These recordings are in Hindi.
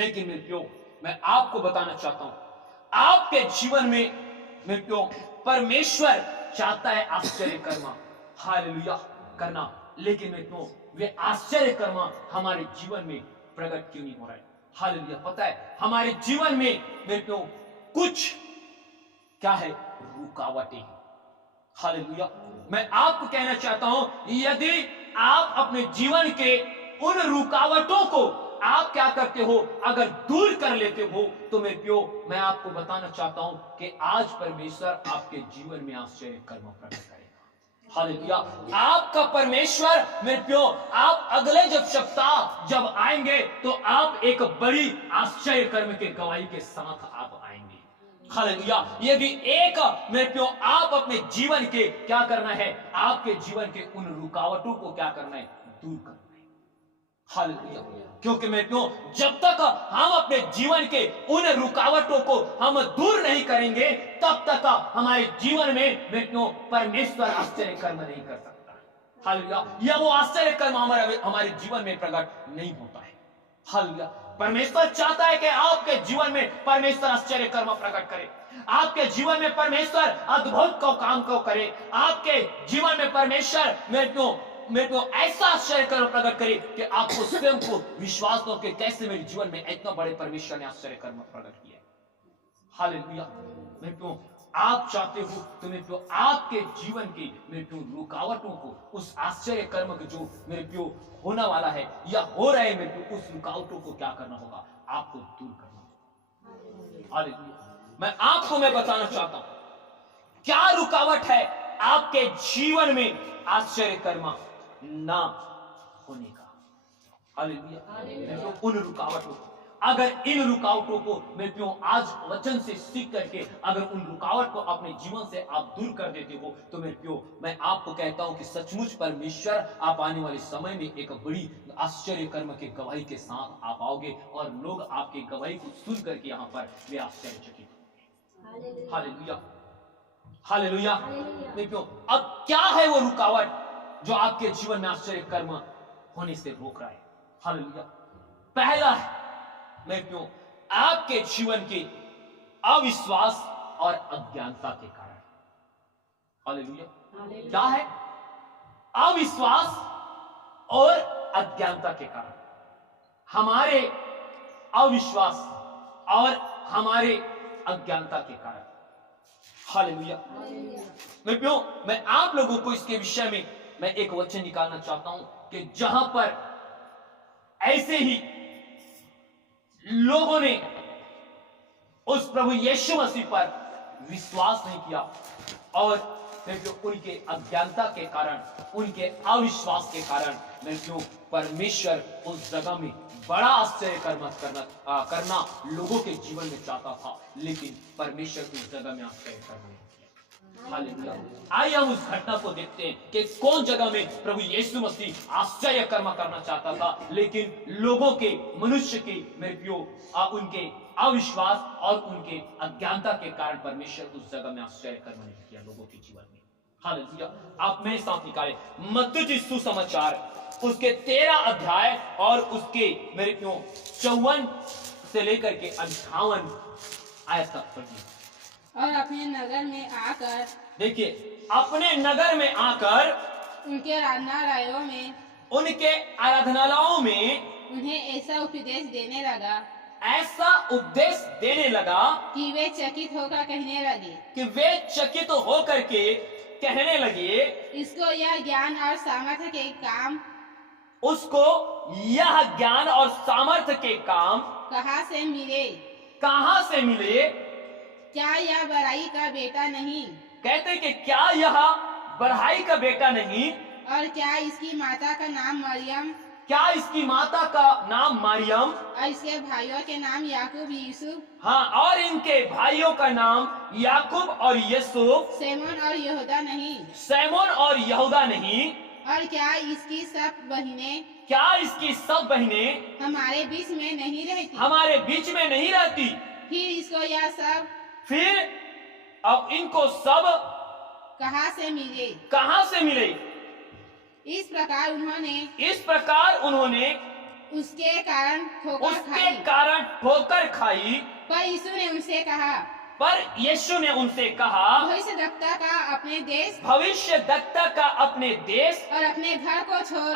लेकिन मेरे प्यो, मैं आपको बताना चाहता हूं, आपके जीवन में मेरे प्यो परमेश्वर चाहता है आश्चर्य कर्म हालेलुया करना, लेकिन मेरे प्यो वे आश्चर्य कर्म हमारे जीवन में प्रकट क्यों नहीं हो रहा है? हालेलुया। पता है हमारे जीवन में मेरे प्यो कुछ क्या है? रुकावटें। हालेलुया। मैं आपको कहना चाहता हूं, यदि आप अपने जीवन के उन रुकावटों को आप क्या करते हो, अगर दूर कर लेते हो, तो मेरे प्यो मैं आपको बताना चाहता हूं कि आज परमेश्वर आपके जीवन में आश्चर्य कर्म प्रकट करेगा। हालेलुया। आपका परमेश्वर मेरे प्यो, आप अगले जब सप्ताह जब आएंगे तो आप एक बड़ी आश्चर्य कर्म के गवाही के साथ आप आएंगे। हालेलुया। यदि एक मेरे प्यो आप अपने जीवन के क्या करना है, आपके जीवन के उन रुकावटों को क्या करना है? दूर करना है। हालेलुया। क्योंकि मेरे प्यो जब तक हम अपने जीवन के उन रुकावटों को हम दूर नहीं करेंगे, तब तक हमारे जीवन में मेरे प्यो परमेश्वर आश्चर्य कर्म नहीं कर सकता। हालेलुया। या वो आश्चर्य कर्म हमारे जीवन में प्रकट नहीं होता है। हालेलुया। परमेश्वर चाहता है कि आपके जीवन में परमेश्वर आश्चर्य कर्म प्रकट करे, आपके जीवन में परमेश्वर अद्भुत को काम को करे, आपके जीवन में परमेश्वर मेरे को ऐसा आश्चर्य कर्म प्रकट करे कि आपको स्वयं को विश्वास हो कि कैसे मेरे जीवन में इतना बड़े परमेश्वर ने आश्चर्य कर्म प्रकट किया। हालेलुया। मेरे को आप चाहते हो तो मेरे को आपके जीवन की मेरे को रुकावटों को, उस आश्चर्य कर्म के जो मेरे को होने वाला है या हो रहा है, मेरे को उस रुकावटों को क्या करना होगा? आपको दूर करना होगा। हालेलुया। मैं बताना चाहता हूं क्या रुकावट है आपके जीवन में आश्चर्य कर्म ना होने का। हालेलुया। उन रुकावटों को, अगर इन रुकावटों को मेरे प्यो आज वचन से सीख करके अगर उन रुकावट को अपने जीवन से आप दूर कर देते हो, तो मेरे प्यो मैं आपको कहता हूं कि सचमुच परमेश्वर आप आने वाले समय में एक बड़ी आश्चर्य कर्म के गवाही के साथ आप आओगे और लोग आपकी गवाही को सुन करके यहाँ पर वे आश्चर्यचकित होंगे। हालेलुया। हालेलुया। मेरे प्यो अब क्या है वो रुकावट जो आपके जीवन में आश्चर्य कर्म होने से रोक रहा है? हालेलुया। पहला है मेरे प्यो आपके जीवन के अविश्वास और अज्ञानता के कारण। हालेलुया। क्या है? अविश्वास और अज्ञानता के कारण, हमारे अविश्वास और हमारे अज्ञानता के कारण। हालेलुया। मेरे प्यो मैं आप लोगों को इसके विषय में मैं एक वचन निकालना चाहता हूं कि जहां पर ऐसे ही लोगों ने उस प्रभु यीशु मसीह पर विश्वास नहीं किया और उनके अज्ञानता के कारण, उनके अविश्वास के कारण मेरे प्यो परमेश्वर उस जगह में बड़ा आश्चर्य करना लोगों के जीवन में चाहता था, लेकिन परमेश्वर उस जगह में आश्चर्य करना नहीं किया। हालेलुया। आइए हम उस घटना को देखते हैं कि कौन जगह में प्रभु यीशु मसीह आश्चर्य कर्म करना चाहता था, लेकिन लोगों के, मनुष्य के मेरे प्यो उनके अविश्वास और उनके अज्ञानता के कारण परमेश्वर उस जगह में आश्चर्य कर्म नहीं किया लोगों के जीवन में। हालेलुया। आप मेरे साथ निकाले मत्ती सुसमाचार उसके 13 अध्याय और उसके मेरे प्यो 54 से लेकर के 58 आयत तक पढ़िए। और अपने नगर में आकर, देखिए, अपने नगर में आकर उनके आराधनालयों में उन्हें ऐसा उपदेश देने लगा कि वे चकित होकर के कहने लगे, इसको यह ज्ञान और सामर्थ्य के काम कहाँ से मिले? क्या यह बड़ाई का बेटा नहीं? कहते कि क्या यह बड़ाई का बेटा नहीं? और क्या इसकी माता का नाम मरियम और इसके भाइयों के नाम याकूब, यूसुफ? हाँ, और इनके भाइयों का नाम याकूब और यूसुफ, सैमोन और यहूदा नहीं? और क्या इसकी सब बहनें हमारे बीच में नहीं रहती? फिर अब इनको सब कहाँ से मिले? इस प्रकार उन्होंने उसके कारण ठोकर खाई। पर यीशु ने उनसे कहा, भविष्यद्वक्ता का अपने देश और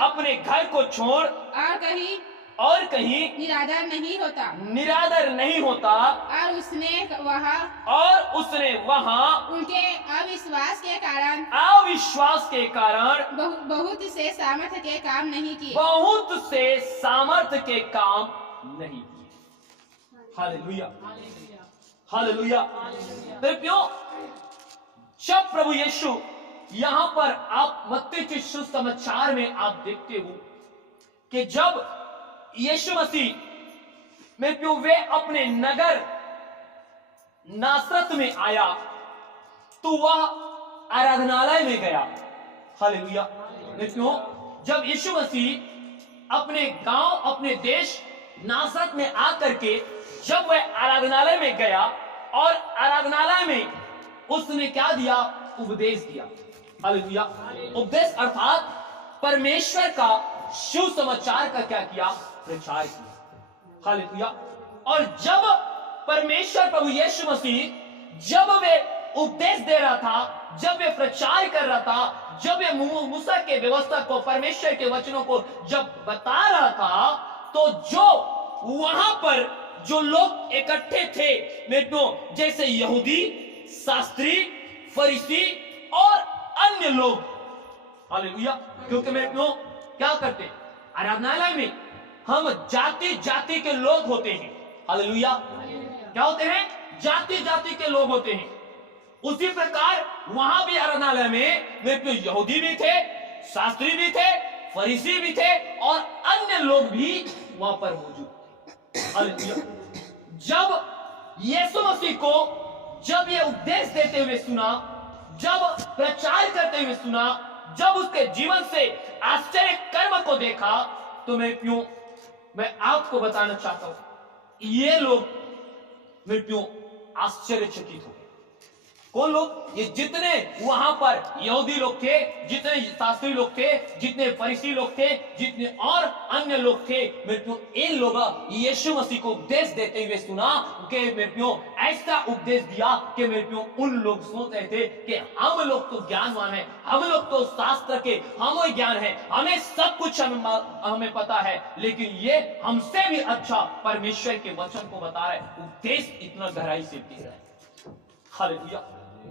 अपने घर को छोड़ और कहीं निरादर नहीं होता। और उसने वहाँ उनके अविश्वास के कारण बहुत से सामर्थ्य के काम नहीं किए। Hallelujah, hallelujah. जब प्रभु यीशु यहाँ पर आप मत्ती के सुसमाचार में आप देखते हो कि जब यीशु मसीह में क्यों वे अपने नगर नासरत में आया तो वह आराधनालय में गया। हालेलुया। क्यों? जब यीशु मसीह अपने गांव अपने देश नासरत में आकर के जब वह आराधनालय में गया और आराधनालय में उसने क्या दिया? उपदेश दिया। हालेलुया। उपदेश अर्थात परमेश्वर का सुसमाचार का क्या किया? प्रचार किया। हालेलुया। और जब परमेश्वर प्रभु यीशु मसीह जब वे उपदेश दे रहा था, जब वे प्रचार कर रहा था, जब वे मूसा के व्यवस्था को परमेश्वर के वचनों को जब बता रहा था, तो जो वहां पर जो लोग इकट्ठे थे मित्रों, जैसे यहूदी, शास्त्री, फरीसी और अन्य लोग। हालेलुया। क्योंकि मित्रों क्या करते? आराधनालय में हम जाति जाति के लोग होते हैं। हालेलुया। क्या होते हैं? जाति जाति के लोग होते हैं। उसी प्रकार वहां भी आराधनालय में यहूदी भी थे, शास्त्री भी थे, फरीसी भी थे और अन्य लोग भी वहां पर मौजूद थे। हालेलुया। जब यीशु मसीह को जब ये उपदेश देते हुए सुना, जब प्रचार करते हुए सुना, जब उसके जीवन से आश्चर्य कर्म को देखा, तो मैं आपको बताना चाहता हूं, ये लोग आश्चर्यचकित हो गए। कौन लोग? ये जितने वहां पर यहूदी लोग थे, जितने शास्त्री लोग थे, जितने फरीसी लोग थे, जितने और अन्य लोग थे, इन लोग यीशु मसीह को उपदेश देते हुए सुना कि ऐसा उपदेश दिया कि उन लोग सोच रहे थे कि हम लोग तो ज्ञानवान हैं, हम लोग तो शास्त्र के हमें ज्ञान है, हमें सब कुछ हमें पता है, लेकिन ये हमसे भी अच्छा परमेश्वर के वचन को बता रहे। उपदेश इतना गहराई से दे रहा है। हालेलुया।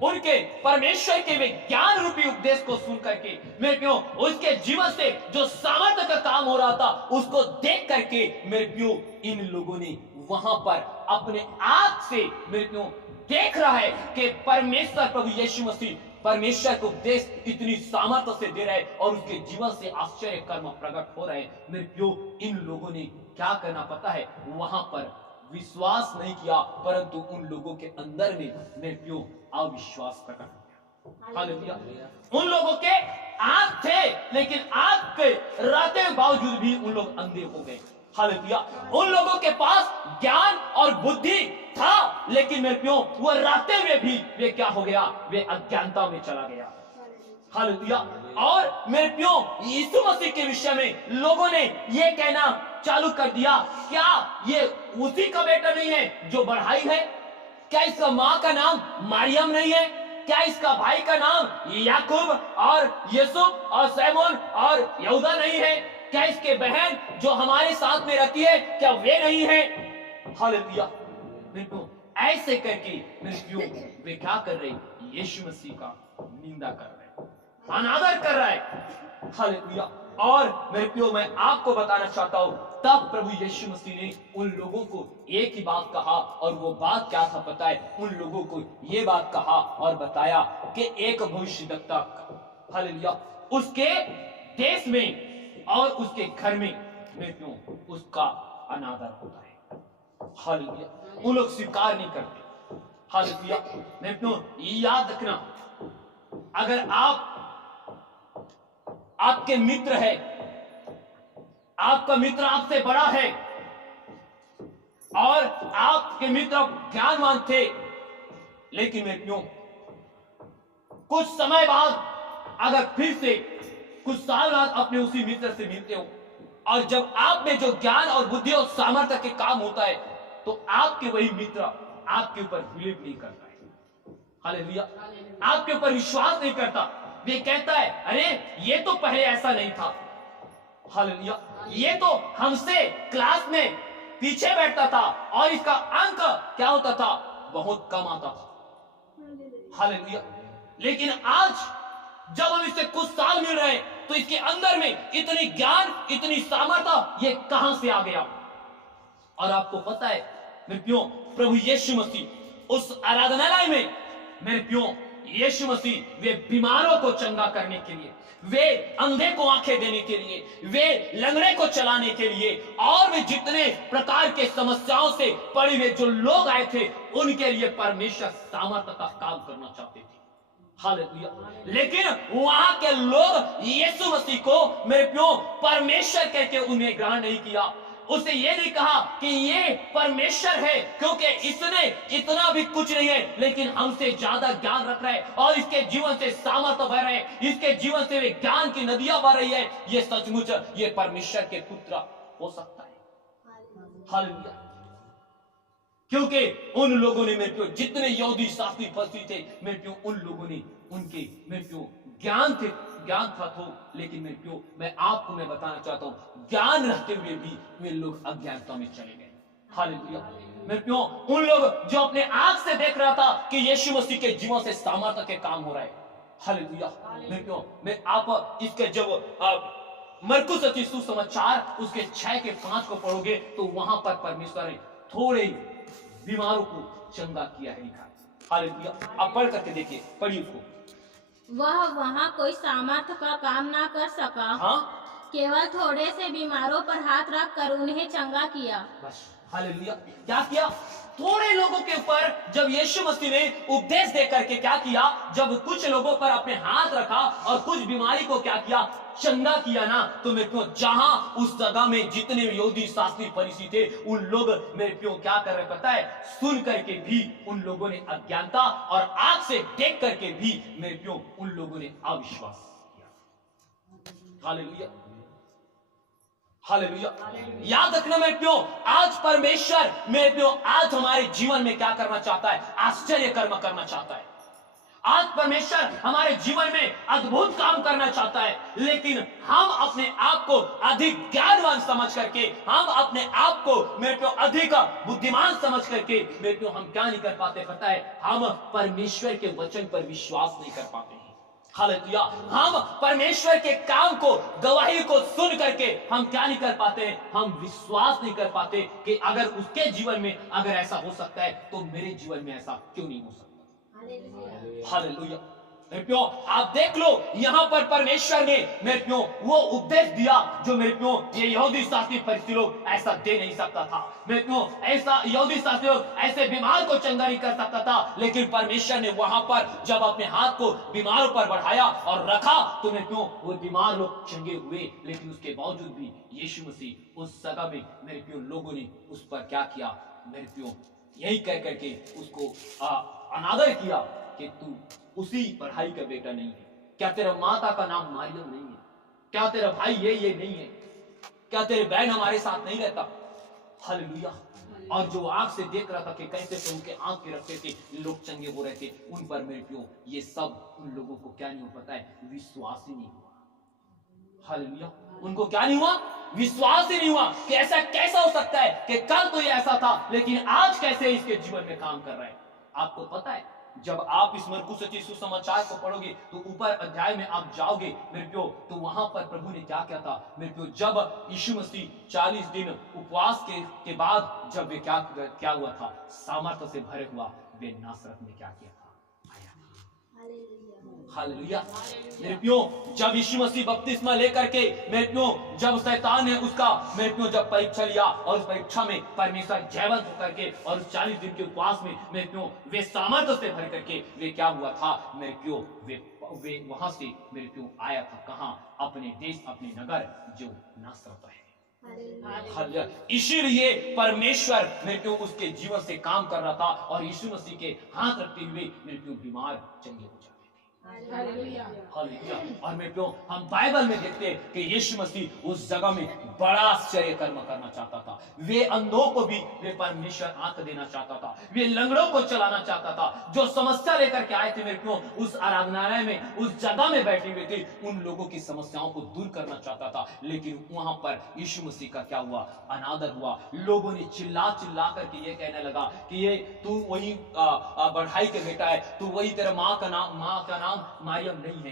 उनके परमेश्वर के वे ज्ञान रूपी उपदेश को सुन करके उसके जीवन से जो सामर्थ्य का काम हो रहा था उसको देख करके इन लोगों ने वहां पर अपने आंख से देख रहा है कि परमेश्वर प्रभु यीशु मसीह परमेश्वर को उपदेश इतनी सामर्थ्य से दे रहे हैं और उसके जीवन से आश्चर्य कर्म प्रकट हो रहे हैं। इन लोगों ने क्या करना पता है? वहां पर विश्वास नहीं किया, परंतु उन लोगों के अंदर में अविश्वास प्रकट हो गया। हालेलुया। उन लोगों के आंख थे, लेकिन आंख के रहते बावजूद भी उन लोग अंधे हो गए। हालेलुया। उन लोगों के पास ज्ञान और बुद्धि था, लेकिन वो रहते हुए भी वे क्या हो गया? वे अज्ञानता में चला गया। हालेलुया। और यीशु मसीह के विषय में लोगों ने ये कहना चालू कर दिया, क्या ये उसी का बेटा नहीं है जो बढ़ाई है? क्या इसका माँ का नाम मरियम नहीं है? क्या इसका भाई का नाम याकूब और यूसुफ और सैमोन और यहूदा नहीं है? क्या इसके बहन जो हमारे साथ में रहती है, क्या वे नहीं है? हालेलुया। ऐसे करके वे क्या कर रहे? यीशु मसीह का निंदा कर रहे, अनादर कर रहा है। हालेलुया। और मैं आपको बताना चाहता हूं, तब प्रभु यीशु मसीह ने उन लोगों को एक ही बात कहा, और वो बात क्या था पता है? उन लोगों को ये बात कहा और बताया कि एक भविष्यद्वक्ता, हालेलुया, उसके देश में और उसके घर में उसका अनादर होता है। हालेलुया। वो लोग स्वीकार नहीं करते। हालेलुया। याद रखना, अगर आपके मित्र है, आपका मित्र आपसे बड़ा है और आपके मित्र ज्ञानवान थे, लेकिन कुछ समय बाद अगर फिर से कुछ साल बाद अपने उसी मित्र से मिलते हो, और जब आप में जो ज्ञान और बुद्धि और सामर्थ्य के काम होता है, तो आपके वही मित्र आपके ऊपर बिलीव नहीं करता है। हालेलुया, आपके ऊपर विश्वास नहीं करता। वे कहता है अरे ये तो पहले ऐसा नहीं था। हालेलुया, ये तो हमसे क्लास में पीछे बैठता था और इसका अंक क्या होता था, बहुत कम आता था। हालेलुया, लेकिन आज जब हम इससे कुछ साल मिल रहे हैं तो इसके अंदर में इतनी ज्ञान, इतनी सामर्थ्य ये कहां से आ गया। और आपको पता है मेरे प्रियो, प्रभु यीशु मसीह उस आराधनालय में मेरे प्रियो यीशु मसीह वे बीमारों को चंगा करने के लिए, वे अंधे को आंखें देने के लिए, वे लंगड़े को चलाने के लिए और वे जितने प्रकार के समस्याओं से पड़े हुए जो लोग आए थे उनके लिए परमेश्वर सामर्थ्य का काम करना चाहते थे। हालेलुया, लेकिन वहां के लोग यीशु मसीह को मेरे प्रियो परमेश्वर कहकर उन्हें ग्रहण नहीं किया। उसे ये नहीं कहा कि ये परमेश्वर है क्योंकि इसने इतना भी कुछ नहीं है, लेकिन हमसे ज्यादा ज्ञान रख रहा है और इसके जीवन से सामर्थ्य बह रहे हैं, इसके जीवन से वे ज्ञान की नदियां बह रही है। ये सचमुच ये परमेश्वर के पुत्र हो सकता है। हालेलुया, क्योंकि उन लोगों ने मेरे को जितने यहूदी शास्त्री फरीसी थे मेरे को उन लोगों ने उनके मेरे को ज्ञान था तो, लेकिन मेरे प्यो मैं आपको मैं बताना चाहता हूं ज्ञान रहते हुए भी वे लोग अज्ञानता में चले गए। हालेलुया, मेरे प्यो उन लोग जो अपने आंख से देख रहा था कि यीशु मसीह के जीवन से सामर्थ्य के काम हो रहा है। हालेलुया, मेरे प्यो मैं आप इसके जब मरकुस रचित सुसमाचार उसके 6 के 5 को पढ़ोगे तो वहां पर परमेश्वर ने थोड़े बीमारों को चंगा किया है लिखा। हालेलुया, आप पढ़ करके देखिए, पढ़िए उसको। वह वहाँ कोई सामर्थ्य का काम ना कर सका। हाँ? केवल थोड़े से बीमारों पर हाथ रख कर उन्हें चंगा किया। बस, हालेलुया, क्या किया? थोड़े लोगों के ऊपर जब यीशु मसीह ने उपदेश दे करके क्या किया, जब कुछ लोगों पर अपने हाथ रखा और कुछ बीमारी को क्या किया, चंगा किया ना, तो मेरे प्यो जहां उस जगह में जितने यहूदी शास्त्री फरीसी थे उन लोग मेरे प्यो क्या कर रहे पता है, सुन करके भी उन लोगों ने अज्ञानता और आंख से देख करके भी मेरे प्यो उन लोगों ने अविश्वास किया। हालेलुया, हालेलुया, याद रखना मेरे प्यो, आज परमेश्वर मेरे प्यो आज हमारे जीवन में क्या करना चाहता है, आश्चर्य कर्म करना चाहता है। आज परमेश्वर हमारे जीवन में अद्भुत काम करना चाहता है, लेकिन हम अपने आप को अधिक ज्ञानवान समझ करके, हम अपने आप को मेरे को अधिक बुद्धिमान समझ करके मेरे को हम क्या नहीं कर पाते पता है, हम परमेश्वर के वचन पर विश्वास नहीं कर पाते हैं। हालेलुया, हम परमेश्वर के काम को, गवाही को सुन करके हम क्या नहीं कर पाते हैं, हम विश्वास नहीं कर पाते कि अगर उसके जीवन में अगर ऐसा हो सकता है तो मेरे जीवन में ऐसा क्यों नहीं हो सकता। हालेलुया, मेरे प्यो आप देख लो यहाँ पर परमेश्वर ने मेरे प्यो वो उपदेश दिया जो मेरे प्यो ये यहूदी शास्त्री फरीसी लोग ऐसा दे नहीं सकता था। मेरे प्यो ऐसा यहूदी शास्त्री लोग ऐसे बीमार को चंगा नहीं कर सकता था, लेकिन परमेश्वर ने वहां पर जब अपने हाथ को बीमारों पर बढ़ाया और रखा तो मेरे प्यो वो बीमार लोग चंगे हुए। लेकिन उसके बावजूद भी यीशु मसीह उस जगह में मेरे प्यो लोगों ने उस पर क्या किया, मेरे प्यो यही कह करके उसको अनादर किया कि तू उसी पढ़ाई का बेटा नहीं है। क्या तेरा माता का नाम मारियम नहीं है? क्या तेरा भाई ये नहीं है? क्या तेरे बहन हमारे साथ नहीं रहता? हालेलुया, और जो आंख से देख रहा था कि कैसे प्रभु के आंख के रखते थे लोग चंगे हो रहे थे, उन पर मेरे प्यो ये सब उन लोगों को क्या नहीं हो पता है, विश्वास ही नहीं हुआ। हालेलुया, उनको क्या नहीं हुआ, विश्वास ही नहीं हुआ कि ऐसा कैसा हो सकता है कि कल तो ये ऐसा था लेकिन आज कैसे इसके जीवन में काम कर रहा है। आपको पता है जब आप इस मरकुस रचित सुसमाचार को पढ़ोगे तो ऊपर अध्याय में आप जाओगे मेरे प्यो, तो वहां पर प्रभु ने क्या किया था मेरे प्यो, जब यीशु मसीह 40 दिन उपवास के बाद जब वे क्या हुआ था, सामर्थ्य से भरे हुआ वे नासरत में क्या किया था, हालेलुया। मेरे प्यो जब यीशु मसीह बपतिस्मा लेकर के मेरे प्यो जब शैतान ने उसका मेरे प्यो जब परीक्षा लिया और उस परीक्षा में परमेश्वर जयवंत होकर के और उस 40 दिन के उपवास में मेरे प्यो वे सामर्थ्य से भर करके वे क्या हुआ था मेरे प्यो, वे वहां से मेरे प्यो आया था कहां, अपने देश अपने नगर जो नासरत है। इसीलिए परमेश्वर मेरे प्यो उसके जीवन से काम कर रहा था और यीशु मसीह के हाथ रखते हुए मेरे प्यो बीमार चंगे हो जाते थे। हालेलुया। हालेलुया। और मैं क्यों हम बाइबल में देखते हैं कि यीशु मसीह उस जगह में बड़ा आश्चर्य कर्म करना चाहता था। वे अंधों को भी वे परमेश्वर आंख देना चाहता था, वे लंगड़ों को चलाना चाहता था। जो समस्या लेकर के आए थे मेरे क्यों उस आराधनालय में, उस जगह में बैठे हुए थे, उन लोगों की समस्याओं को दूर करना चाहता था। लेकिन वहां पर यीशु मसीह का क्या हुआ? अनादर हुआ। लोगों ने चिल्ला चिल्ला करके ये कहने लगा कि ये तू वही बढ़ाई के बेटा है, तू वही, तेरा माँ का नाम मरियम नहीं है।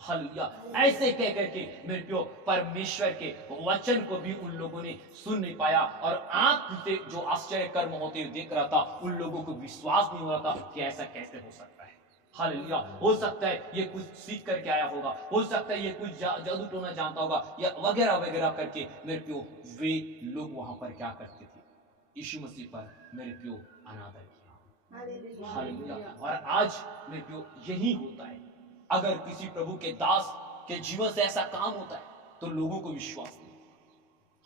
हालेलुया। ऐसे कह करके मेरे प्यो परमेश्वर के वचन को भी उन लोगों ने सुन नहीं पाया, और आंख से जो आश्चर्य कर्म होते हुए देख रहा था, उन लोगों को विश्वास नहीं हो रहा था कि ऐसा कैसे हो सकता है। हालेलुया। हो सकता है ये कुछ सीख करके आया होगा, हो सकता है ये कुछ जादू टोना जानता होगा, या वगैरह वगैरह करके मेरे प्यो वे लोग वहां पर क्या करते थे? यीशु मसीह पर मेरे प्यो अनादर किया। हालेलुया। और आज मेरे प्यो यही होता है। अगर किसी प्रभु के दास के जीवन से ऐसा काम होता है तो लोगों को विश्वास नहीं।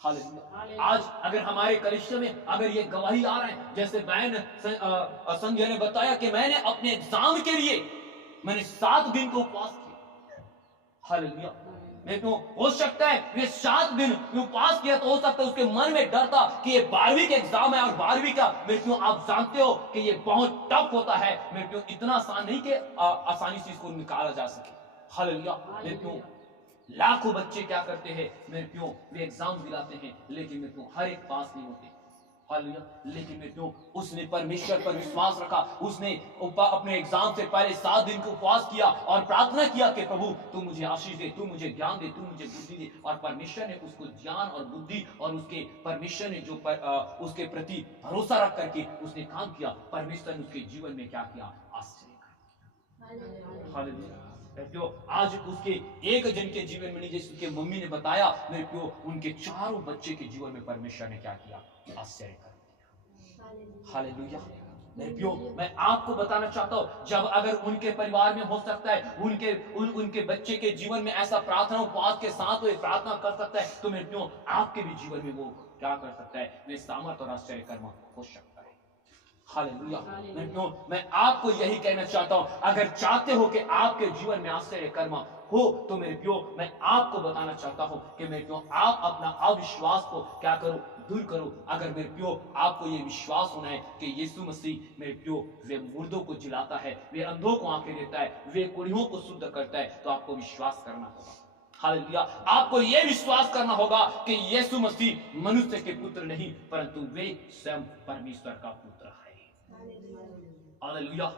हालेलुया। आज अगर हमारे कलीसिया में अगर ये गवाही आ रहा है, जैसे बहन संजय ने बताया कि मैंने अपने एग्जाम के लिए मैंने 7 दिन को उपवास किया। हालेलुया। मैं तो हो सकता है वे 7 दिन उपवास किया, तो हो सकता है उसके मन में डर था कि ये 12वीं के एग्जाम है, और 12वीं का मेरे क्यों आप जानते हो कि ये बहुत टफ होता है। मेरे क्यों इतना आसान नहीं कि आसानी से इसको निकाला जा सके। हालेलुया। मेरे क्यों लाखों बच्चे क्या करते हैं मेरे क्यों वे एग्जाम दिलाते हैं, लेकिन मेरे क्यों हर एक पास नहीं होते। हालेलुया। लेकिन मेरे क्यों उसने परमेश्वर पर विश्वास रखा, उसने अपने एग्जाम से पहले 7 दिन को उपवास किया और प्रार्थना किया कि प्रभु तू मुझे आशीष दे, तू मुझे ज्ञान दे, तू मुझे बुद्धि दे। और परमेश्वर ने उसको ज्ञान और बुद्धि, और उसके परमेश्वर ने जो उसके प्रति भरोसा रख करके उसने काम किया, परमेश्वर ने उसके जीवन में क्या किया? आश्चर्य किया। हालेलुया। जो आज उसके एक जन के जीवन में नहीं, जैसे उसके मम्मी ने बताया मेरे को, उनके चारों बच्चे के जीवन में परमेश्वर ने क्या किया? आश्चर्य कर दिया। हालेलुया। मेरे प्यो मैं आपको बताना चाहता हूं, जब अगर उनके परिवार में हो सकता है उनके बच्चे के जीवन में ऐसा प्रार्थना उपवास के साथ वो प्रार्थना कर सकता है, तो मेरे प्यो आपके भी जीवन में वो क्या कर सकता है? वे सामर्थ और आश्चर्य कर्म हो सकता है। हालेलुया। मैं आपको यही कहना चाहता हूं, अगर चाहते हो कि आपके जीवन में आश्चर्य कर्म हो, तो मेरे प्यो मैं आपको बताना चाहता हूं कि मेरे प्यो आप अपना अविश्वास को क्या करो? दूर करो। अगर मेरे प्यो आपको ये विश्वास होना है कि यीशु मसीह मेरे प्यो वे मुर्दों को जिलाता है, वे अंधों को आंखें देता है, वे कुड़ियों को शुद्ध करता है, तो आपको विश्वास करना होगा। हालेलुया। आपको यह विश्वास करना होगा कि यीशु मसीह मनुष्य के पुत्र नहीं, परंतु वे स्वयं परमेश्वर का पुत्र है। हालेलुया।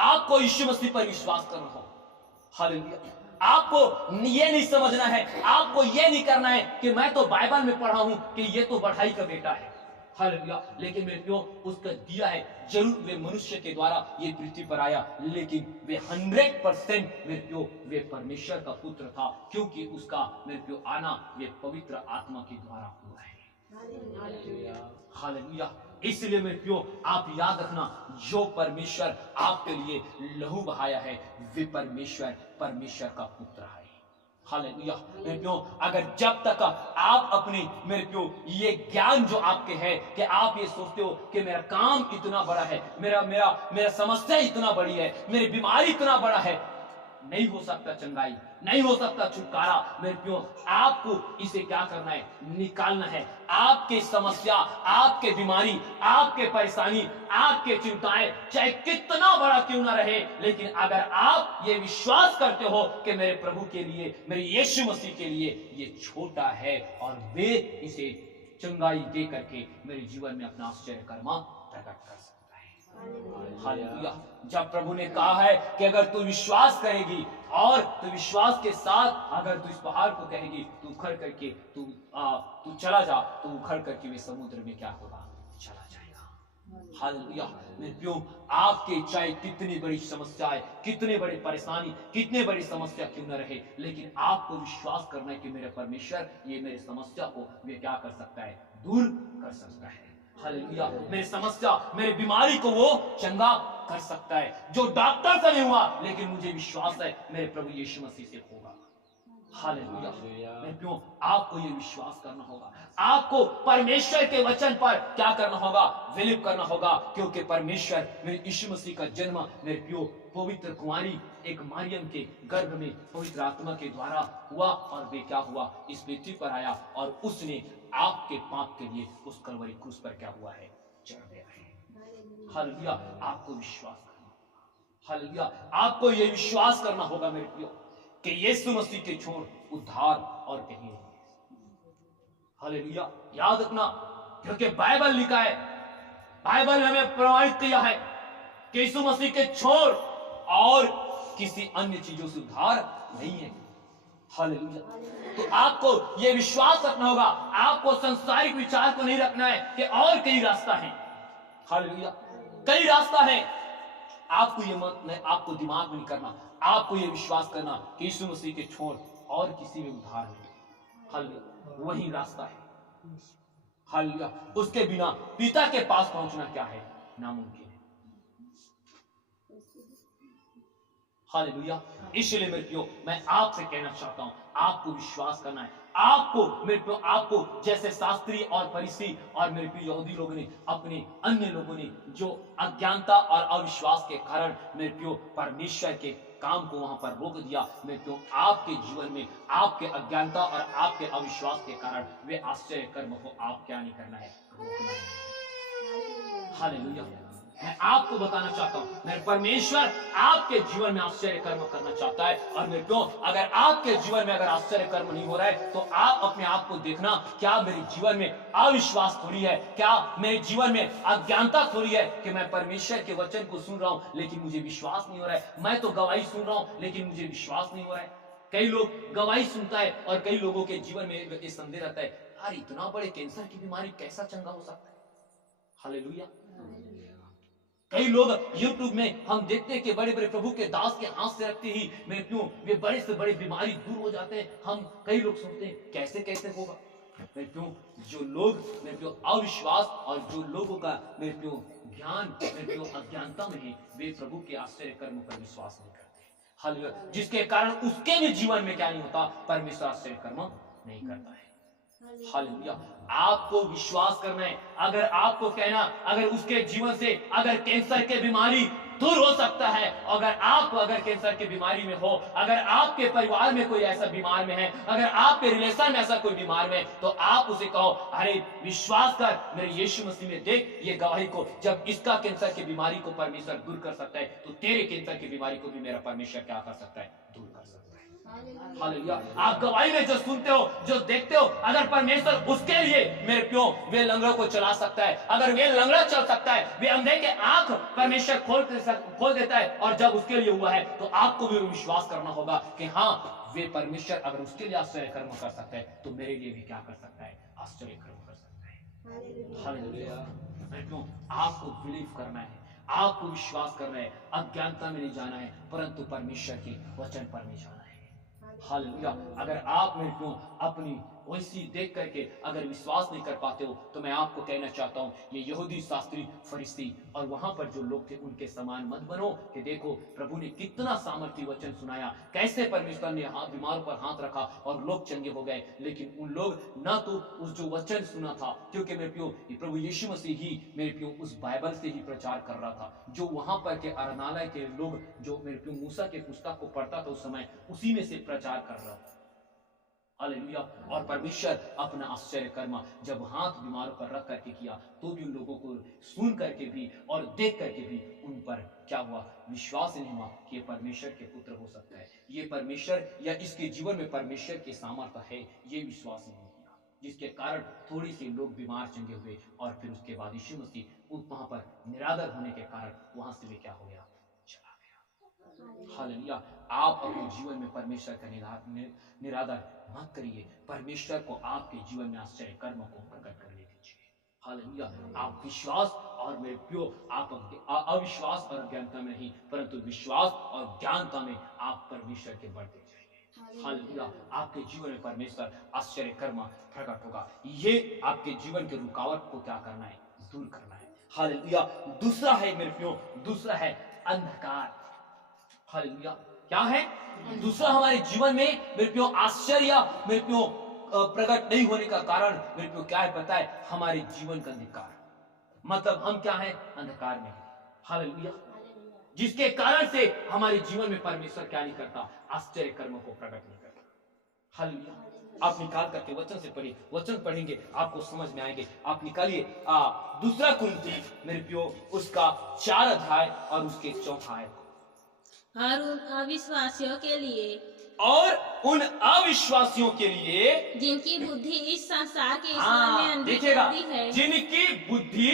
आपको यीशु मसीह पर विश्वास करना हो। हालेलुया। आपको ये नहीं समझना है, आपको ये नहीं करना है कि मैं तो बाइबल में पढ़ा हूं कि ये तो बढ़ाई का बेटा है। हालेलुया। लेकिन मेरे प्यो उसका दिया है, जरूर वे मनुष्य के द्वारा ये पृथ्वी पर आया, लेकिन वे 100% मेरे प्यो वे परमेश्वर का पुत्र था, क्योंकि उसका मेरे प्यो आना वे पवित्र आत्मा के द्वारा हुआ है। हालेलुया। इसलिए मेरे प्यो आप याद रखना, जो परमेश्वर आपके लिए लहू बहाया है वे परमेश्वर का पुत्र है। हालेलुया। मेरे प्यो अगर जब तक आप अपने मेरे प्यो ये ज्ञान जो आपके है कि आप ये सोचते हो कि मेरा काम इतना बड़ा है, मेरा समस्या इतना बड़ी है, मेरी बीमारी इतना बड़ा है, नहीं हो सकता चंगाई, नहीं हो सकता छुटकारा। मेरे प्यो आपको इसे क्या करना है? निकालना है। आपकी समस्या, आपके बीमारी, आपके परेशानी, आपके चिंताएं चाहे कितना बड़ा क्यों ना रहे, लेकिन अगर आप ये विश्वास करते हो कि मेरे प्रभु के लिए, मेरे यीशु मसीह के लिए ये छोटा है, और वे इसे चंगाई दे करके मेरे जीवन में अपना आश्चर्य कर्म प्रकट कर सकता है। हालेलुया। जब प्रभु ने कहा है कि अगर तू विश्वास करेगी और तू विश्वास के साथ अगर तू इस पहाड़ को कहेगी तू उखड़ करके तू चला जा, तो उखड़ करके वे समुद्र में क्या होगा? चला जाएगा। हालेलुया। मेरे प्यो आपके चाहे कितनी बड़ी समस्या है, कितने बड़े परेशानी, कितने बड़ी समस्या क्यों न रहे, लेकिन आपको विश्वास करना है कि मेरे परमेश्वर ये मेरे समस्या को वे क्या कर सकता है? दूर कर सकता है। हालेलुया। मेरी समस्या, मेरी बीमारी को वो चंगा कर सकता है, जो डॉक्टर से नहीं हुआ, लेकिन मुझे विश्वास है मेरे प्रभु यीशु मसीह से होगा। हालेलुया। मैं क्यों आपको ये विश्वास करना होगा, आपको परमेश्वर के वचन पर क्या करना होगा, विलिप करना होगा, क्योंकि परमेश्वर मेरे यीशु मसीह का जन्म मेरे प्यो पवित्र कुमारी एक मरियम के गर्भ में पवित्र आत्मा के द्वारा हुआ, और वे क्या हुआ, इस पृथ्वी पर आया और उसने आपके पाप के लिए उस कलवरी क्रूस पर क्या हुआ है, चढ़ गया है। हालेलुया। आपको विश्वास करना होगा, हालेलुया, आपको यह विश्वास करना होगा मेरे प्रियो कि यीशु मसीह के छोड़ उद्धार और कहीं नहीं है। हालेलुया। याद रखना, क्योंकि बाइबल लिखा है, बाइबल में हमें प्रमाणित किया है कि यीशु मसीह के छोड़ और किसी अन्य चीजों से उद्धार नहीं है। हालेलुया। तो आपको यह विश्वास रखना होगा, आपको सांसारिक विचार को नहीं रखना है कि और कई रास्ता है। हालेलुया। कई रास्ता है, आपको ये मत, आपको दिमाग में नहीं करना, आपको ये विश्वास करना कि यीशु मसीह के छोड़ और किसी में उद्धार नहीं। हालेलुया। वही रास्ता है। हालेलुया। उसके बिना पिता के पास पहुंचना क्या है, नामुमकिन है। हालेलुया। इसलिए मेरे प्रियो, मैं आपसे कहना चाहता हूं, आपको विश्वास करना है, आपको मेरे प्रियो, आपको जैसे शास्त्री और फरीसी और मेरे प्रियो यहूदी लोगों ने, अपने अन्य लोगों ने जो अज्ञानता और अविश्वास के कारण मेरे प्रियो परमेश्वर के काम को वहां पर रोक दिया, मेरे प्रियो आपके जीवन में आपके अज्ञानता और आपके अविश्वास के कारण वे आश्चर्य कर्म को आप क्या नहीं करना है, रोकना है। हालेलुया। मैं आपको बताना चाहता हूं, मेरे परमेश्वर आपके जीवन में आश्चर्य कर्म करना चाहता है। और मेरे प्रियो, अगर आपके जीवन में अगर आश्चर्य कर्म नहीं हो रहा है, तो आप अपने आप को देखना, क्या मेरे जीवन में अविश्वास थोड़ी है, क्या मेरे जीवन में अज्ञानता थोड़ी है कि मैं परमेश्वर के वचन को सुन रहा हूं लेकिन मुझे विश्वास नहीं हो रहा है। मैं तो गवाही सुन रहा हूं लेकिन मुझे विश्वास नहीं हो रहा है। कई लोग गवाही सुनता है और कई लोगों के जीवन में ये संदेह रहता है, यार इतना बड़े कैंसर की बीमारी कैसा चंगा हो सकता है। हालेलुया। कई लोग YouTube में हम देखते हैं कि बड़े बड़े प्रभु के दास के हाथ से रखते ही मेरे प्रियो वे बड़े से बड़े बीमारी दूर हो जाते हैं। हम कई लोग सुनते हैं कैसे कैसे होगा। मेरे प्रियो, जो लोग मेरे प्रियो अविश्वास और जो लोगों का मेरे प्रियो ज्ञान मेरे प्रियो अज्ञानता में है, वे प्रभु के आश्चर्य कर्म पर विश्वास नहीं करते। हालेलुया। जिसके कारण उसके भी जीवन में क्या नहीं होता, परमेश्वर आश्चर्य कर्म नहीं करता है। हालेलुया। आपको विश्वास करना है, अगर आपको कहना, अगर उसके जीवन से अगर कैंसर के बीमारी दूर हो सकता है, अगर कैंसर की बीमारी में हो, अगर आपके परिवार में कोई ऐसा बीमार में है, अगर आपके रिलेशन में ऐसा कोई बीमार में, तो आप उसे कहो, अरे विश्वास कर मेरे यीशु मसीह में, देख ये गवाही को, जब इसका कैंसर की बीमारी को परमेश्वर दूर कर सकता है, तो तेरे कैंसर की बीमारी को भी मेरा परमेश्वर क्या कर सकता है, दूर कर सकता है। हालेलुया। आप गवाही में जो सुनते हो, जो देखते हो, अगर परमेश्वर उसके लिए मेरे प्रियो वे लंगड़ों को चला सकता है, अगर वे लंगड़ा चल सकता है, वे अंधे के आंख परमेश्वर खोल देता है, और जब उसके लिए हुआ है तो आपको भी विश्वास करना होगा कि हाँ, वे परमेश्वर अगर उसके लिए आश्चर्य कर्म कर सकता है, तो मेरे लिए भी क्या कर सकता है, आश्चर्य कर्म कर सकता है। हालेलुया। आपको बिलीव करना है, आपको विश्वास करना है, अज्ञानता में नहीं जाना है, परंतु परमेश्वर के वचन पर नहीं जाना है। हालेलुया। अगर आप मेरे को अपनी वैसी देख करके अगर विश्वास नहीं कर पाते हो, तो मैं आपको कहना चाहता हूं, ये यहूदी शास्त्री फरीसी और वहां पर जो लोग थे उनके समान मत बनो, कि देखो प्रभु ने कितना सामर्थ्य वचन सुनाया, कैसे परमेश्वर ने बीमारों पर हाथ रखा और लोग चंगे हो गए। लेकिन उन लोग ना तो उस जो वचन सुना था, क्योंकि मेरे प्रियो प्रभु यीशु मसीह ही मेरे प्रियो उस बाइबल से ही प्रचार कर रहा था, जो वहां पर के आराधनालय के लोग, जो मेरे प्रियो मूसा के पुस्तक को पढ़ता था उस समय, उसी में से प्रचार कर रहा था। हालेलुया। और परमेश्वर अपना आश्चर्य कर्म जब हाथ बीमारों पर रख करके किया, तो भी उन लोगों को सुन करके भी और देख करके भी उन पर क्या हुआ, विश्वास नहीं हुआ कि ये परमेश्वर के पुत्र हो सकता है, ये परमेश्वर या इसके जीवन में परमेश्वर की सामर्थ्य है, ये विश्वास नहीं किया, जिसके कारण थोड़ी सी लोग बीमार चंगे हुए, और फिर उसके बाद यीशु मसीह वहां पर निरादर होने के कारण वहां से वे क्या हो गया, चला गया। हालेलुया। आप अपने जीवन में परमेश्वर का निरादर मत करिए, परमेश्वर को आपके जीवन में आश्चर्य कर्म को प्रकट करने दीजिए। हालेलुया। आप विश्वास और मेरे प्रियो आप अविश्वास और अज्ञानता में नहीं, परंतु विश्वास और ज्ञानता में आप परमेश्वर के बढ़ते जाइए। हालेलुया। आपके जीवन में परमेश्वर आश्चर्य कर्म प्रकट होगा। ये आपके जीवन के रुकावट को क्या करना है, दूर करना है। हालेलुया। दूसरा है मेरे प्रियो, दूसरा है अंधकार। हालेलुया। क्या है? दूसरा हमारे जीवन में मेरे प्यो आश्चर्य मेरे प्यो प्रकट नहीं होने का कारण मेरे प्यो क्या है पता है? हमारे जीवन का अंधकार। मतलब हम क्या है? अंधकार में। हालेलुया। जिसके कारण से हमारे जीवन में परमेश्वर क्या नहीं करता? आश्चर्य कर्मों को प्रकट नहीं करता। हालेलुया। आप निकाल करके वचन से पढ़िए, वचन पढ़ेंगे आपको समझ में आएंगे। आप निकालिए दूसरा कुरिन्थी मेरे प्यो उसका 4 अध्याय और उसके 4 आयत। और उन अविश्वासियों के लिए, और उन अविश्वासियों के लिए जिनकी बुद्धि इस संसार के ईश्वर ने अंधी कर दी है, जिनकी बुद्धि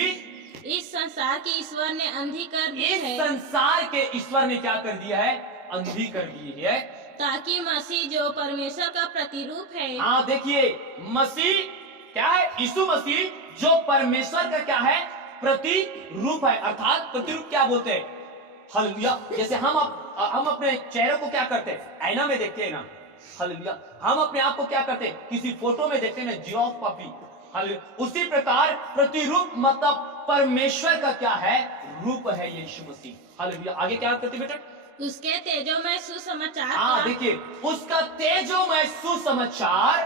इस संसार के ईश्वर ने अंधी कर दी है, इस संसार के ईश्वर ने क्या कर दिया है? अंधी कर दी है, ताकि मसीह जो परमेश्वर का प्रतिरूप है। हाँ देखिए, मसीह क्या है? यीशु मसीह जो परमेश्वर का क्या है? प्रतिरूप है। अर्थात प्रतिरूप क्या बोलते हैं? हालेलुया। जैसे हम अपने चेहरे को क्या करते हैं? आईना में देखते हैं ना। हालेलुया। हम अपने आप को क्या करते हैं? किसी फोटो में देखते हैं ना, जिराफ कॉपी। हालेलुया। उसी प्रकार प्रतिरूप मतलब परमेश्वर का क्या है? रूप है यीशु मसीह। हालेलुया। आगे क्या करते बेटा? उसके तेजोमय सुसमाचार हाँ देखिए, उसका तेजोमय सुसमाचार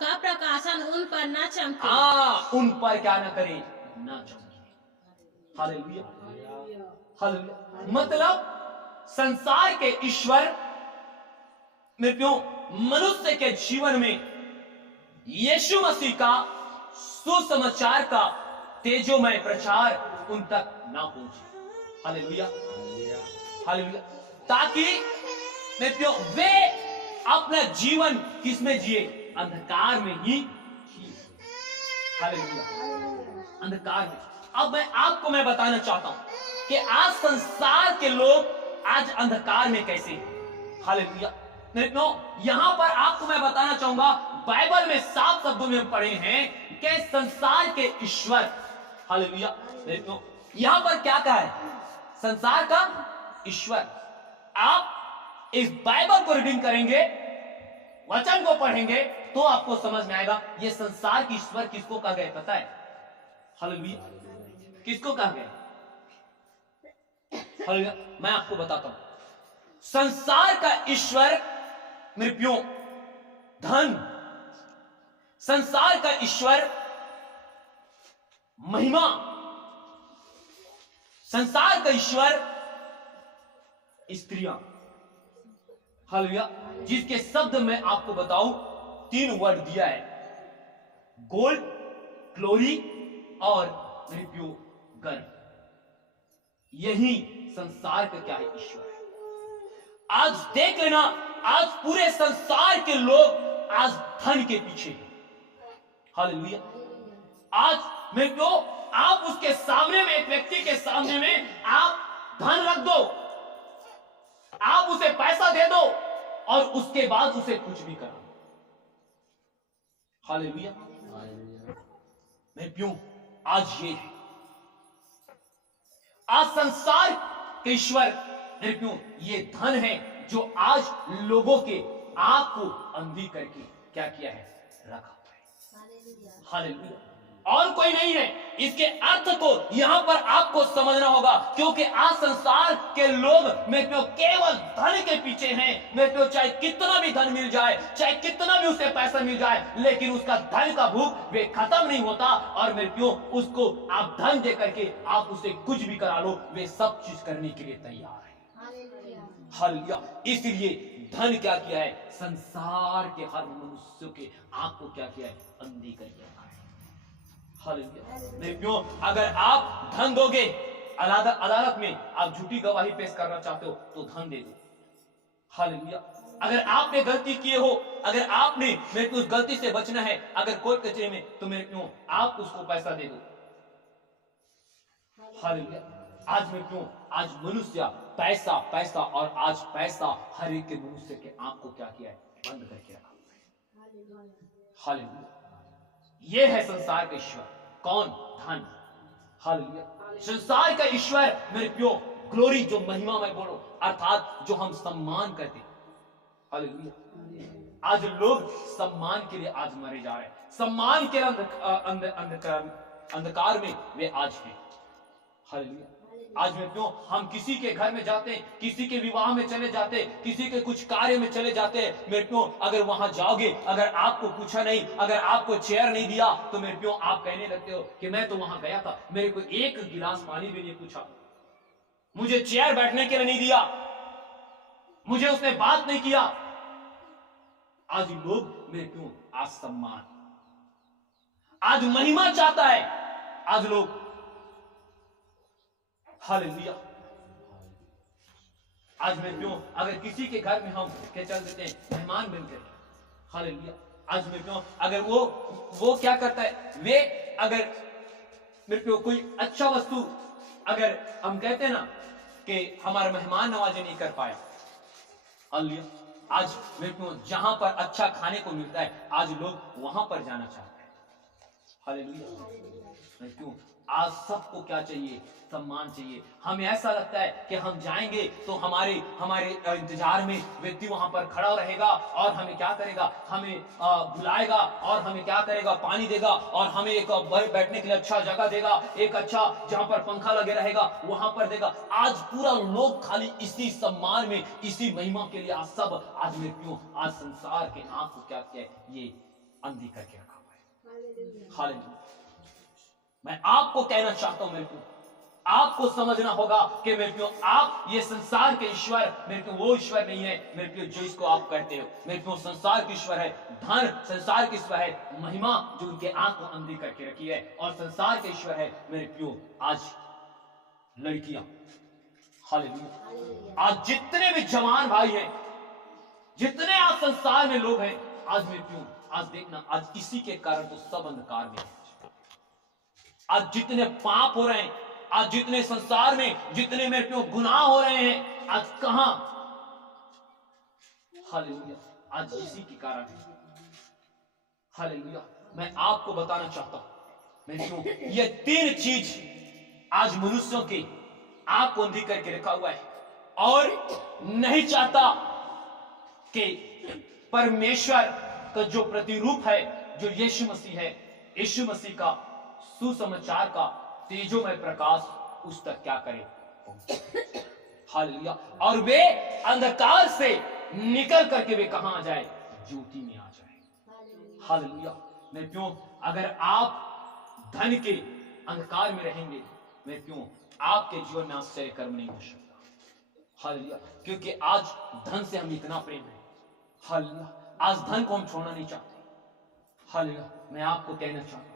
का प्रकाशन उन पर न चमके। हाँ, उन पर क्या न करे? न चमके। हालेलुया। हालेलुया। मतलब संसार के ईश्वर में क्यों मनुष्य के जीवन में यीशु मसीह का सुसमाचार का तेजोमय प्रचार उन तक ना पहुंचे। हालेलुया। हालेलुया। ताकि मित्रों वे अपना जीवन किसमें जिए? अंधकार में ही जिए। हालेलुया। अंधकार में। अब मैं बताना चाहता हूं कि आज संसार के लोग आज अंधकार में कैसे? हालेलुया। मित्रों यहां पर आपको मैं बताना चाहूंगा, बाइबल में साफ शब्दों में हम पढ़े हैं कि संसार के ईश्वर, हालेलुया, मित्रों यहां पर क्या कहा है? संसार का ईश्वर। आप इस बाइबल को रीडिंग करेंगे, वचन को पढ़ेंगे तो आपको समझ में आएगा ये संसार की ईश्वर किसको कहा गया पता है? हालेलुया। किसको कहा गया? हालेलुया। मैं आपको बताता हूं, संसार का ईश्वर मेरे प्यो धन, संसार का ईश्वर महिमा, संसार का ईश्वर स्त्रियां। हालेलुया। जिसके शब्द में आपको बताऊं 3 वर्ड दिया है, गोल्ड, ग्लोरी और मेरे प्यो गर्व। यही संसार का क्या है? ईश्वर है। आज देख लेना, आज पूरे संसार के लोग आज धन के पीछे हैं। हालेलुया। आज मेरे प्यो आप उसके सामने में, एक व्यक्ति के सामने में आप धन रख दो, आप उसे पैसा दे दो और उसके बाद उसे कुछ भी करो। हालेलुया। मैं प्यो आज ये है, आज संसार के ईश्वर मेरे प्यो ये धन है जो आज लोगों के आंख को अंधी करके क्या किया है? रखा हुआ है। हालेलुया। और कोई नहीं है। इसके अर्थ को यहां पर आपको समझना होगा, क्योंकि आज संसार के लोग मेरे को केवल धन के पीछे हैं। मेरे को चाहे कितना भी धन मिल जाए, चाहे कितना भी उसे पैसा मिल जाए, लेकिन उसका धन का भूख वे खत्म नहीं होता। और मेरे को उसको आप धन दे करके आप उसे कुछ भी करा लो, वे सब चीज करने के लिए तैयार है। हालेलुया। इसलिए धन क्या किया है? संसार के हर मनुष्य के आंख को क्या किया है? अंधी करके रखा है। हालेलुया। क्यों? अगर आप धन दोगे, अदालत में आप झूठी गवाही पेश करना चाहते हो तो धन दे दो। हालेलुया। अगर आपने गलती किए हो, अगर आपने मेरे को उस गलती से बचना है, अगर कोर्ट कचहरी में, तो मेरे क्यों आप उसको पैसा दे दो। हालेलुया। आज मैं क्यों? आज मनुष्य पैसा पैसा और आज पैसा हर एक के मनुष्य के आंख को क्या किया है? बंद करके रखा हुआ है। हालेलुया। ये है संसार का ईश्वर। कौन? धन। हालेलुया। संसार का ईश्वर मेरे प्यो ग्लोरी, जो महिमा में बोलो, अर्थात जो हम सम्मान करते। हालेलुया। आज लोग सम्मान के लिए आज मरे जा रहे हैं, सम्मान के अंधकार में वे आज हैं। हालेलुया। आज में क्यों हम किसी के घर में जाते हैं, किसी के विवाह में चले जाते, किसी के कुछ कार्य में चले जाते हैं, मेरे क्यों अगर वहां जाओगे, अगर आपको पूछा नहीं, अगर आपको चेयर नहीं दिया, तो मेरे क्यों आप कहने लगते हो कि मैं तो वहां गया था, मेरे को एक गिलास पानी भी नहीं पूछा, मुझे चेयर बैठने के लिए नहीं दिया, मुझे उसने बात नहीं किया। आज लोग मेरे क्यों आज सम्मान, आज महिमा चाहता है, आज लोग हालेलुया। आज मैं क्यों अगर किसी के घर में हम क्या चल देते हैं मेहमान बनकर, हालेलुया। आज मैं क्यों अगर वो क्या करता है, वे अगर मेरे को कोई अच्छा वस्तु, अगर हम कहते हैं ना कि हमारा मेहमान नवाजी नहीं कर पाया, हालेलुया, आज मेरे को जहां पर अच्छा खाने को मिलता है, आज लोग वहां पर जाना चाहते हैं, हालेलुया। क्यों आज सबको क्या चाहिए, सम्मान चाहिए। हमें ऐसा लगता है कि हम जाएंगे तो हमारे इंतजार में व्यक्ति वहां पर खड़ा रहेगा और हमें क्या करेगा, हमें बुलाएगा और हमें क्या करेगा, पानी देगा और हमें एक बैठने के लिए अच्छा जगह देगा, एक अच्छा जहां पर पंखा लगे रहेगा वहां पर देगा। आज पूरा लोग खाली इसी सम्मान में, इसी महिमा के लिए आज सब आज में क्यों आज संसार के आंख को क्या किया, ये अंधी करके रखा हुआ है, हालेलुया। मैं आपको कहना चाहता हूं, मेरे को आपको समझना होगा कि मेरे को आप ये संसार के ईश्वर, मेरे को वो ईश्वर नहीं है मेरे को जो इसको आप करते हो, मेरे को संसार के ईश्वर है धन, संसार के ईश्वर है महिमा जो उनके आंख को अंधी करके रखी है, और संसार के ईश्वर है मेरे को आज लड़कियां, हालेलुया। आज जितने भी जवान भाई हैं, जितने आज संसार में लोग हैं, आज मेरे क्यों आज देखना, आज इसी के कारण तो सब अंधकार में है। आज जितने पाप हो रहे हैं, आज जितने संसार में जितने मेरे क्यों गुनाह हो रहे हैं, आज कहां, हालेलुया, आज इसी के कारण है, हालेलुया। मैं आपको बताना चाहता हूं मेरे क्यों ये तीन चीज आज मनुष्यों की आंख को अंधी करके रखा हुआ है, और नहीं चाहता कि परमेश्वर का जो प्रतिरूप है, जो यीशु मसीह है, यीशु मसीह का सुसमाचार का तेजोमय प्रकाश उस तक क्या करे, हालेलुया। और वे अंधकार से निकल करके वे कहां आ जाए, ज्योति में आ जाए, हालेलुया। मैं क्यों अगर आप धन के अंधकार में रहेंगे, मैं क्यों आपके जीवन में आश्चर्य कर्म नहीं हो सकता, हालेलुया। क्योंकि आज धन से हम इतना प्रेम है, हालेलुया, आज धन को हम छोड़ना नहीं चाहते, हालेलुया। मैं आपको कहना चाहता हूं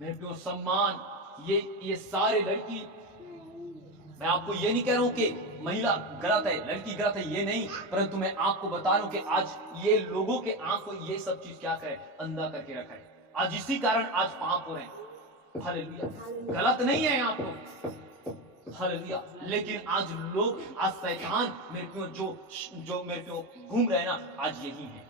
मेरे प्रियो सम्मान, ये सारे लड़की, मैं आपको ये नहीं कह रहा हूं कि महिला गलत है, लड़की गलत है, ये नहीं, परंतु मैं आपको बता रहा हूं कि आज ये लोगों के आंख को ये सब चीज क्या करे, अंधा करके रखा है। आज इसी कारण आज पाप हो रहे हैं, हालेलुया। गलत नहीं है आप लोग, हालेलुया, लेकिन आज लोग, आज शैतान मेरे प्रियो जो मेरे प्रियो घूम रहे हैं ना, आज यही है,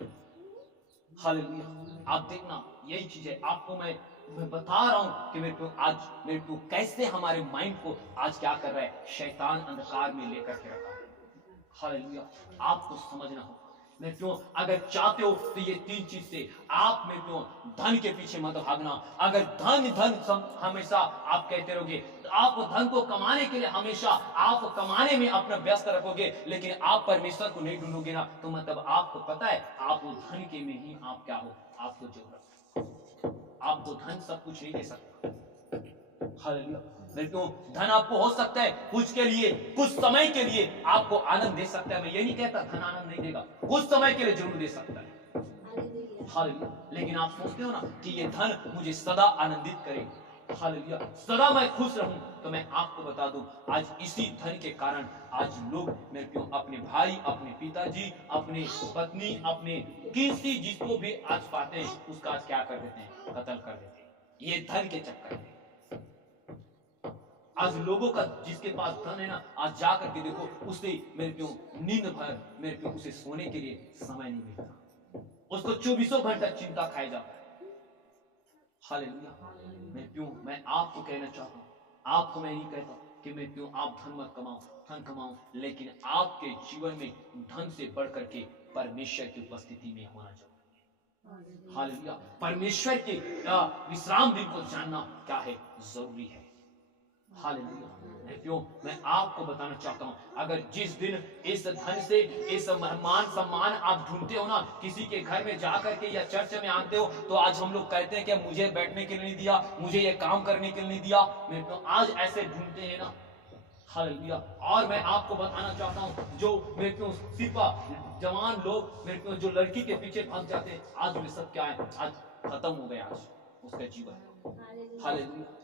हालेलुया। आप देखना यही चीज है, आपको मैं बता रहा हूं कि मेरे को कैसे हमारे माइंड को आज क्या कर रहा है, शैतान अंधकार में लेकर के रखा है, हालेलुया। आपको समझना होगा मेरे क्यों, अगर चाहते हो तो ये तीन चीज से आप मेरे क्यों धन के पीछे मत भागना। अगर धन हमेशा आप कहते रहोगे, आप धन को कमाने के लिए हमेशा आप कमाने में अपना व्यस्त रखोगे, लेकिन आप परमेश्वर को नहीं ढूंढोगे ना, तो मतलब आपको पता है आप वो धन के में ही आप क्या हो, आपको जरूरत, आपको धन सब कुछ नहीं दे सकता, हालेलुया। मेरे क्यों धन आपको हो सकता है कुछ के लिए, कुछ समय के लिए आपको आनंद दे सकता है, मैं ये नहीं कहता धन आनंद नहीं देगा, कुछ समय के लिए जरूर दे सकता है, हालेलुया। लेकिन आप सोचते हो ना कि ये धन मुझे सदा आनंदित करे, हालेलुया, सदा मैं खुश रहूं, तो मैं आपको बता दूं आज इसी धन के कारण आज लोग मेरे क्यों अपने भाई, अपने पिताजी, अपने पत्नी, अपने किसी जिसको भी आज पाते हैं उसका आज क्या कर देते हैं, कत्ल कर देते हैं, ये धन के चक्कर में। आज लोगों का जिसके पास धन है ना, आज जा करके देखो उसे मेरे क्यों नींद भर मेरे क्यों उसे सोने के लिए समय नहीं मिलता, उसको 24 घंटा चिंता खाई जाता है, हालेलुया। मैं आपको कहना चाहता हूं, आपको मैं नहीं कहता कि मैं क्यों आप धन मत कमाओ, धन कमाओ, लेकिन आपके जीवन में धन से बढ़ करके परमेश्वर की उपस्थिति में होना जरूरी है, हालेलुया। परमेश्वर के विश्राम दिन को जानना क्या है, जरूरी है, हालेलुया। क्यों मैं आपको बताना चाहता हूं, अगर जिस दिन इस धन से इस मान सम्मान आप ढूंढते हो ना, किसी के घर में जाकर के या चर्च में आते हो, तो आज हम लोग कहते हैं कि मुझे बैठने के लिए नहीं दिया, मुझे ये काम करने के लिए नहीं दिया, मैं तो आज ऐसे ढूंढते हैं ना। हालेलुया। और मैं आपको बताना चाहता हूं, जो मेरे को सिर्फ जवान लोग मेरे को जो लड़की के पीछे भाग जाते हैं, आज वे सब क्या है, आज खत्म हो गया आज उसका जीवन। हालेलुया।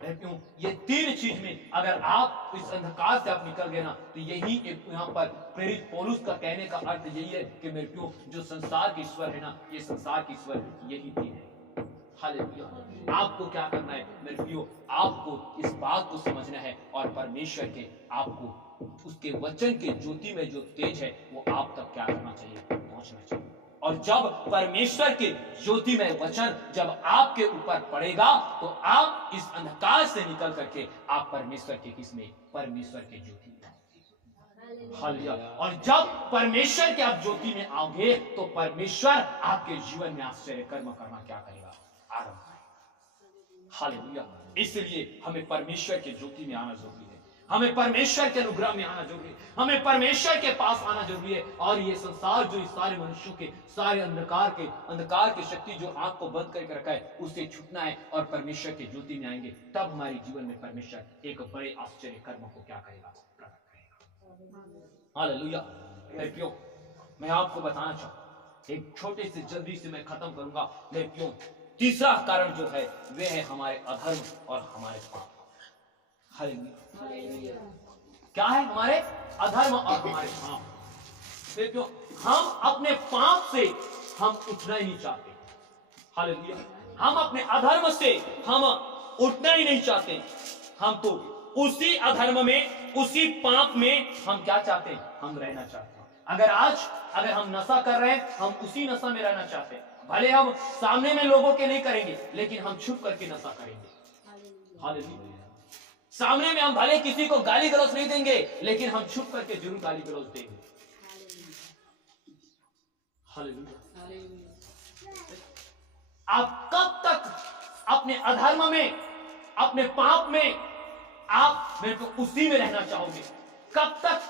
क्यों ये तीन चीज में अगर आप इस अंधकार से आप निकल गए ना, तो यही एक यहाँ पर प्रेरित पौलुस का कहने का अर्थ यही है कि मेरे क्यों जो संसार की ईश्वर है ना, ये संसार की ईश्वर यही तीन है। हालेलुया। आपको क्या करना है मेरे प्रियो, आपको इस बात को समझना है और परमेश्वर के आपको उसके वचन के ज्योति में जो तेज है वो आप तक क्या करना चाहिए, पहुंचना चाहिए। और जब परमेश्वर के ज्योति में वचन जब आपके ऊपर पड़ेगा, तो आप इस अंधकार से निकल करके आप परमेश्वर के किसमें, परमेश्वर के ज्योति में। हालेलुया। और जब परमेश्वर के आप ज्योति में आओगे, तो परमेश्वर आपके जीवन में आश्चर्य कर्म करना क्या करेगा, आरंभ करेगा। हालेलुया। इसलिए हमें परमेश्वर के ज्योति में आना जरूरी है, हमें परमेश्वर के अनुग्रह में आना जरूरी है, हमें परमेश्वर के पास आना जरूरी है। और ये संसार जो इस सारे मनुष्यों के सारे अंधकार की शक्ति जो आंख को बंद करके रखा है, उससे छूटना है और परमेश्वर के ज्योति में आएंगे, तब हमारे जीवन में परमेश्वर एक बड़े आश्चर्य कर्म को क्या करेगा, प्रकट करेगा। हालेलुया। क्यों मैं आपको बताना चाहूँ, एक छोटे से जल्दी से मैं खत्म करूंगा। क्यों तीसरा कारण जो है वह है हमारे अधर्म और हमारे पाप। हालेलुया। क्या है, हमारे अधर्म और हमारे पाप। क्यों हम अपने पाप से हम उठना ही नहीं चाहते। हालेलुया। हम अपने अधर्म से हम उठना ही नहीं चाहते, हम तो उसी अधर्म में, उसी पाप में हम क्या चाहते हैं, हम रहना चाहते हैं। अगर हम नशा कर रहे हैं, हम उसी नशा में रहना चाहते हैं। भले हम सामने में लोगों के नहीं करेंगे, लेकिन हम छुप करके नशा करेंगे। हालेलुया। सामने में हम भले किसी को गाली गलौज नहीं देंगे, लेकिन हम छुप करके जरूर गाली गलौज देंगे। हालेलुया। आप कब तक अपने अधर्म में, अपने पाप में आप मेरे को उसी में रहना चाहोगे? कब तक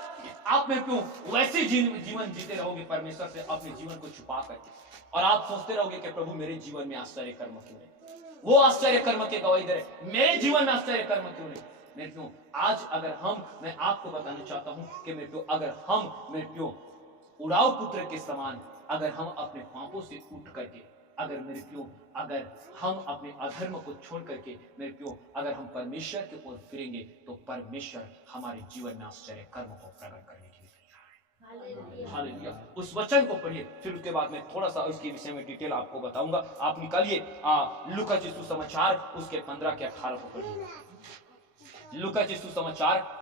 आप मेरे को वैसे जीवन जीते रहोगे परमेश्वर से अपने जीवन को छुपा करके, और आप सोचते रहोगे कि प्रभु मेरे जीवन में आश्चर्य कर्म क्यों नहीं, वो आश्चर्य कर्म के गवाही दे रहे, मेरे जीवन में आश्चर्य कर्म क्यों नहीं। मेरे क्यों आज अगर मैं आपको बताना चाहता हूं कि मेरे क्यों अगर हम मेरे क्यों उड़ाऊ पुत्र के समान अगर हम अपने पापों से उठ करके अगर हम अपने अधर्म को छोड़ करके मेरे क्यों अगर हम परमेश्वर के ओर फिरेंगे, तो परमेश्वर हमारे जीवन में आश्चर्य कर्म को प्रकट करने के लिए तैयार है। हालेलुया। उस वचन को पढ़िए, फिर उसके बाद मैं थोड़ा सा उसके विषय में डिटेल आपको बताऊंगा। आप निकालिए लूका सुसमाचार उसके 15 के 18 को पढ़िए। लूका सुसमाचार